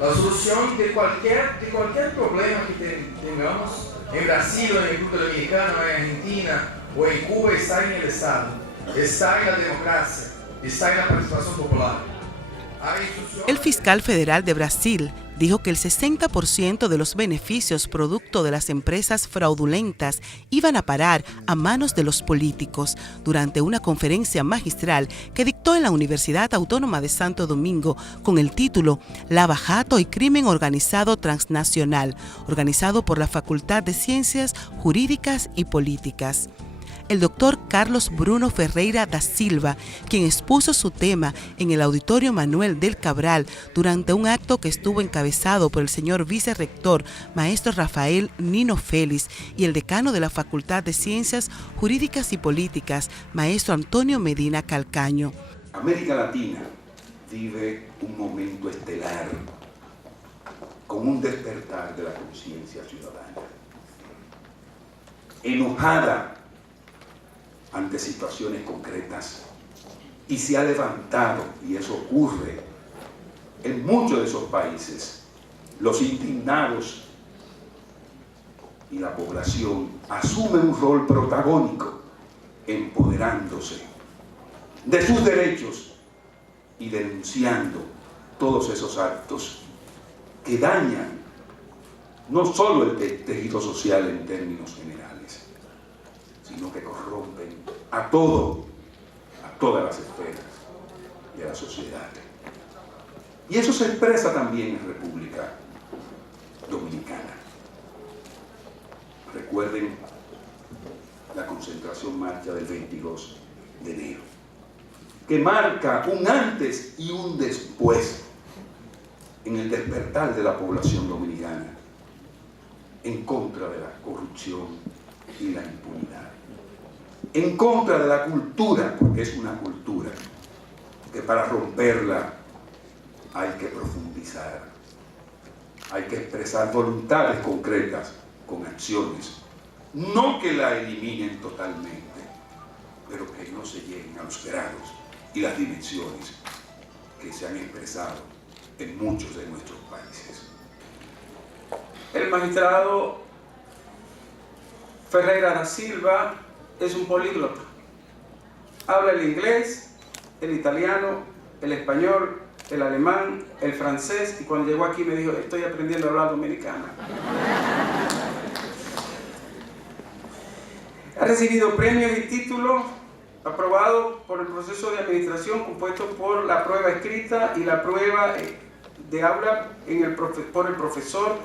la solución de cualquier problema que tengamos en Brasil, o en República Dominicana, o en Argentina, o en Cuba, está en el Estado, está en la democracia, está en la participación popular. El fiscal federal de Brasil dijo que el 60% de los beneficios producto de las empresas fraudulentas iban a parar a manos de los políticos durante una conferencia magistral que dictó en la Universidad Autónoma de Santo Domingo con el título Lava Jato y Crimen Organizado Transnacional, organizado por la Facultad de Ciencias Jurídicas y Políticas. El doctor Carlos Bruno Ferreira da Silva, quien expuso su tema en el Auditorio Manuel del Cabral durante un acto que estuvo encabezado por el señor vicerrector, maestro Rafael Nino Félix, y el decano de la Facultad de Ciencias Jurídicas y Políticas, maestro Antonio Medina Calcaño. América Latina vive un momento estelar, con un despertar de la conciencia ciudadana. Enojada ante situaciones concretas, y se ha levantado, y eso ocurre en muchos de esos países, los indignados y la población asume un rol protagónico, empoderándose de sus derechos y denunciando todos esos actos que dañan no solo el tejido social en términos generales, sino que corrompen a todas las esferas de la sociedad. Y eso se expresa también en República Dominicana. Recuerden la concentración marcha del 22 de enero, que marca un antes y un después en el despertar de la población dominicana en contra de la corrupción y la impunidad, en contra de la cultura, porque es una cultura que para romperla hay que profundizar, hay que expresar voluntades concretas con acciones, no que la eliminen totalmente, pero que no se lleguen a los grados y las dimensiones que se han expresado en muchos de nuestros países. El magistrado Ferreira da Silva es un políglota. Habla el inglés, el italiano, el español, el alemán, el francés, y cuando llegó aquí me dijo, estoy aprendiendo a hablar dominicano. Ha recibido premios y títulos aprobados por el proceso de administración compuesto por la prueba escrita y la prueba de aula por el profesor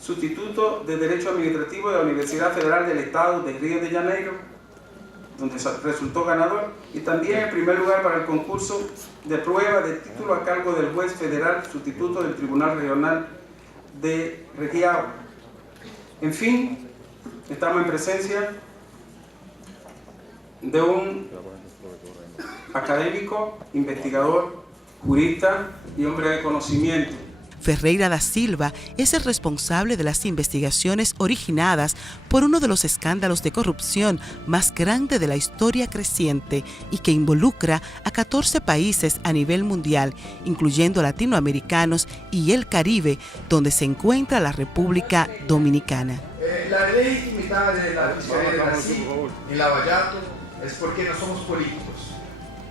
sustituto de Derecho Administrativo de la Universidad Federal del Estado de Río de Janeiro, donde resultó ganador, y también en primer lugar para el concurso de prueba de título a cargo del juez federal sustituto del Tribunal Regional de Requião. En fin, estamos en presencia de un académico, investigador, jurista y hombre de conocimiento. Ferreira da Silva es el responsable de las investigaciones originadas por uno de los escándalos de corrupción más grandes de la historia creciente y que involucra a 14 países a nivel mundial, incluyendo latinoamericanos y el Caribe, donde se encuentra la República Dominicana. La legitimidad de la Fiscalía de Brasil en Lava Jato es porque no somos políticos.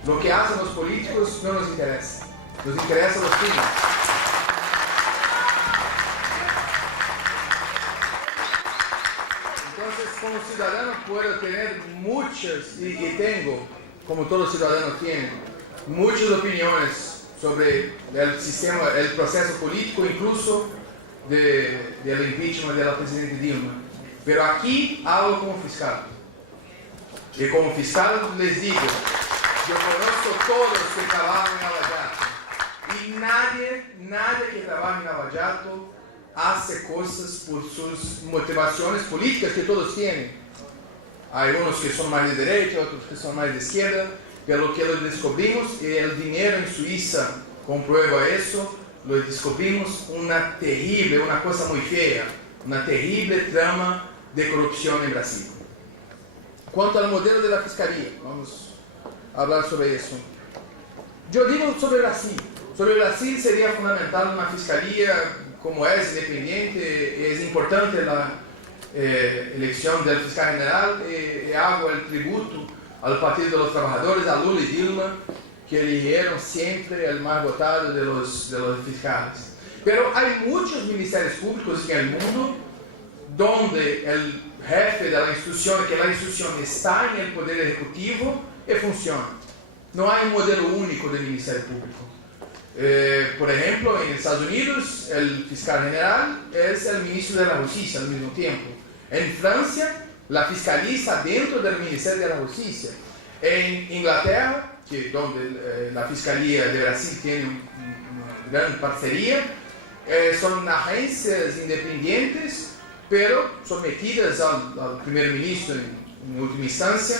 Lo que hacen los políticos no nos interesa los fines. Entonces, como ciudadano puedo tener muchas, y tengo, como todo ciudadano tiene, muchas opiniones sobre el sistema, el proceso político, incluso del impeachment de la presidenta Dilma. Pero aquí hablo como fiscal. Y como fiscal les digo, yo conozco todos los que trabajan en Lava Jato. Y nadie que trabaja en Lava Jato hace cosas por sus motivaciones políticas que todos tienen. Hay unos que son más de derecha, otros que son más de izquierda, pero lo que lo descubrimos, y el dinero en Suiza comprueba eso, lo descubrimos una cosa muy fea, una terrible trama de corrupción en Brasil. Cuanto al modelo de la Fiscalía, vamos a hablar sobre eso. Yo digo sobre Brasil, Sobre Brasil sería fundamental una fiscalía como es independiente, es importante la elección del fiscal general, hago el tributo al Partido de los Trabajadores, a Lula y Dilma, que eligieron siempre el más votado de los fiscales. Pero hay muchos ministerios públicos en el mundo donde el jefe de la institución, que la institución está en el poder ejecutivo y funciona. No hay un modelo único de ministerio público. Por ejemplo, en Estados Unidos, el fiscal general es el ministro de la Justicia al mismo tiempo. En Francia, la fiscalía está dentro del Ministerio de la Justicia. En Inglaterra, donde la fiscalía de Brasil tiene una gran parcería, son agencias independientes, pero sometidas al primer ministro en última instancia.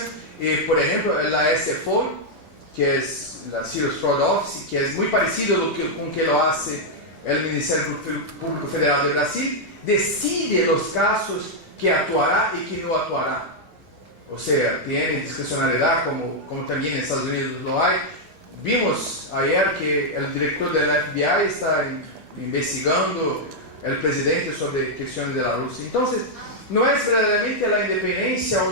Por ejemplo, la SFO, que es la Serious Fraud Office, que es muy parecido con que lo hace el Ministerio Público Federal de Brasil, decide los casos que actuará y que no actuará. O sea, tiene discrecionalidad como también en Estados Unidos lo hay. Vimos ayer que el director del FBI está investigando el presidente sobre cuestiones de la Rusia. Entonces, no es verdaderamente la independencia o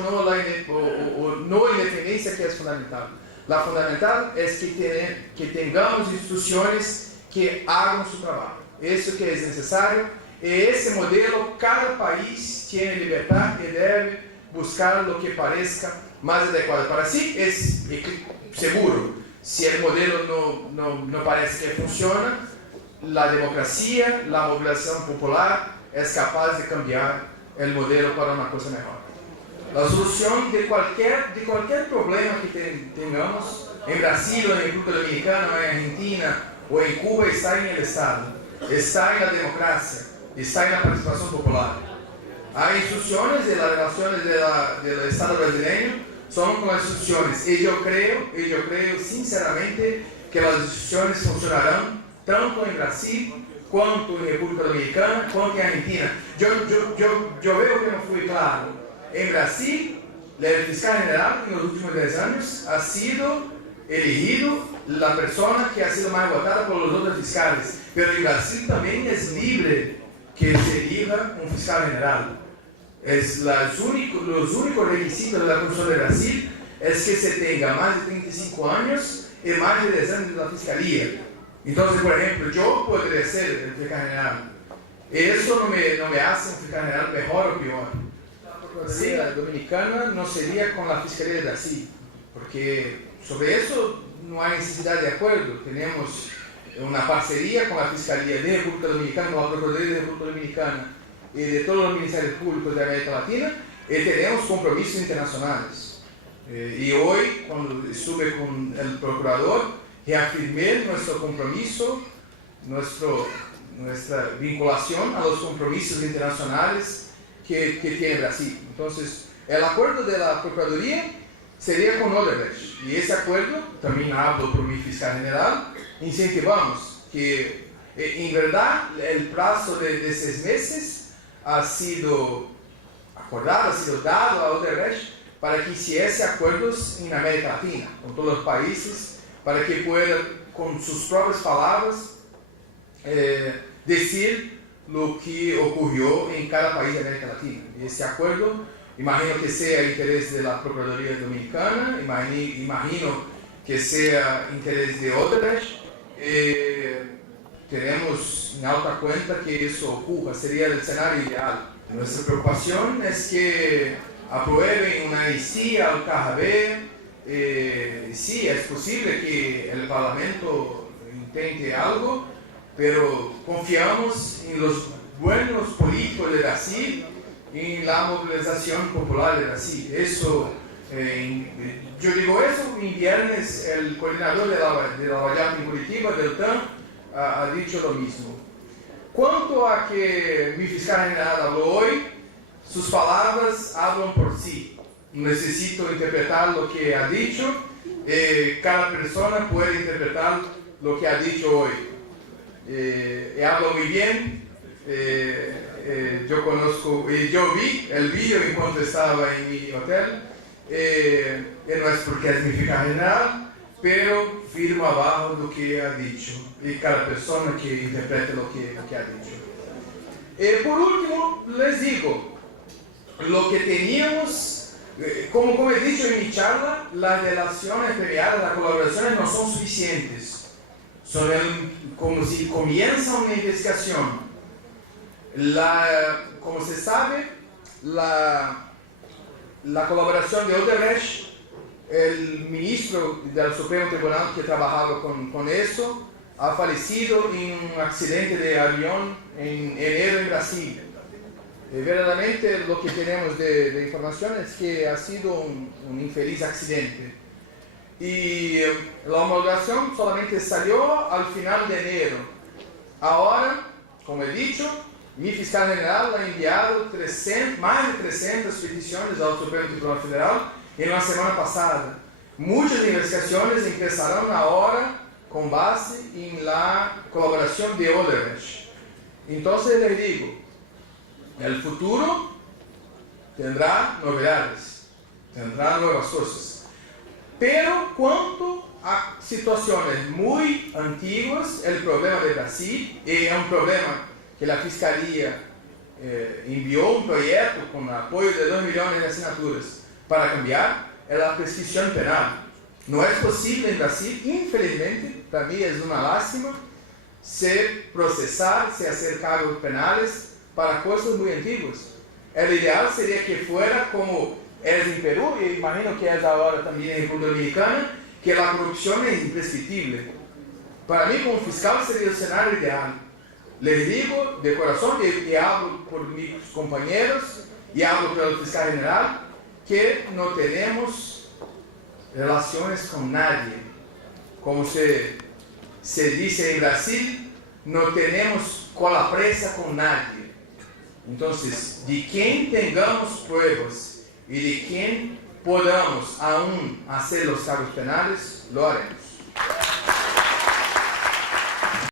no independencia que es fundamental. La fundamental es que tengamos instituciones que hagan su trabajo. Eso que es necesario. Y ese modelo, cada país tiene libertad y debe buscar lo que parezca más adecuado para sí. Es seguro. Si el modelo no parece que funciona, la democracia, la movilización popular es capaz de cambiar el modelo para una cosa mejor. La solución de cualquier problema que tengamos en Brasil, o en República Dominicana, o en Argentina, o en Cuba, está en el Estado, está en la democracia, está en la participación popular. Hay instituciones y las relaciones del Estado brasileño son con las instituciones. Y yo creo sinceramente que las instituciones funcionarán tanto en Brasil, quanto en República Dominicana, quanto en Argentina. Yo veo que no fui claro. En Brasil, el fiscal general en los últimos 10 años ha sido elegido la persona que ha sido más votada por los otros fiscales. Pero en Brasil también es libre que se elija un fiscal general. Los únicos requisitos de la Constitución de Brasil es que se tenga más de 35 años y más de 10 años de la fiscalía. Entonces, por ejemplo, yo podría ser el fiscal general. Eso no me hace un fiscal general mejor o peor. La Procuraduría Dominicana no sería con la Fiscalía de Brasil, porque sobre eso no hay necesidad de acuerdo. Tenemos una parcería con la Fiscalía de República Dominicana, con la Procuraduría de República Dominicana y de todos los ministerios públicos de América Latina, y tenemos compromisos internacionales. Y hoy, cuando estuve con el procurador, reafirmé nuestro compromiso, nuestra vinculación a los compromisos internacionales que tiene Brasil. Entonces, el acuerdo de la Procuraduría sería con Odebrecht. Y ese acuerdo, también hablo por mi fiscal general, incentivamos que, en verdad, el plazo de 6 meses ha sido acordado, ha sido dado a Odebrecht para que hiciese acuerdos en América Latina, con todos los países, para que pueda, con sus propias palabras, decir lo que ocurrió en cada país de América Latina. Y ese acuerdo, imagino que sea interés de la Procuraduría Dominicana, imagino que sea interés de Odebrecht. Tenemos en alta cuenta que eso ocurra, sería el escenario ideal. Nuestra preocupación es que aprueben una IC al KGB. Sí, es posible que el Parlamento intente algo, pero confiamos en los buenos políticos de Brasil y en la movilización popular de Brasil. Eso, yo digo eso, en viernes el coordinador de la Vallata en Curitiba, Deltan, ha dicho lo mismo. Cuanto a que mi fiscal general habló hoy, sus palabras hablan por sí. Necesito interpretar lo que ha dicho. Cada persona puede interpretar lo que ha dicho hoy. Habla muy bien. Yo vi el vídeo en cuanto estaba en mi hotel. No es porque es mi fiscal general, pero firmo abajo lo que ha dicho y cada persona que interprete lo que ha dicho. Por último, les digo, lo que teníamos, como he dicho en mi charla, las relaciones premiadas, las colaboraciones no son suficientes. Son como si comienza una investigación. Como se sabe, la colaboración de Odebrecht, el ministro del Supremo Tribunal que trabajaba con eso, ha fallecido en un accidente de avión en enero en Brasil. Verdaderamente lo que tenemos de información es que ha sido un infeliz accidente. Y la homologación solamente salió al final de enero. Ahora, como he dicho, mi fiscal general ha enviado más de 300 peticiones al Supremo Tribunal Federal en la semana pasada. Muchas investigaciones empezarán ahora con base en la colaboración de Odebrecht. Entonces les digo, el futuro tendrá novedades, tendrá nuevas cosas. Pero cuanto a situaciones muy antiguas, el problema de Brasil, es un problema que la Fiscalía envió un proyecto con apoyo de 2 millones de asignaturas para cambiar, es la prescripción penal. No es posible en Brasil, infelizmente, para mí es una lástima, se hacer cargos penales para cosas muy antiguas. El ideal sería que fuera como es en Perú, y imagino que es ahora también en República Dominicana, que la corrupción es imprescriptible. Para mí, como fiscal, sería el escenario ideal. Les digo de corazón, y hablo por mis compañeros, y hablo por el fiscal general, que no tenemos relaciones con nadie. Como se dice en Brasil, no tenemos cola presa con nadie. Entonces, de quien tengamos pruebas y de quien podamos aún hacer los cargos penales, lo haremos.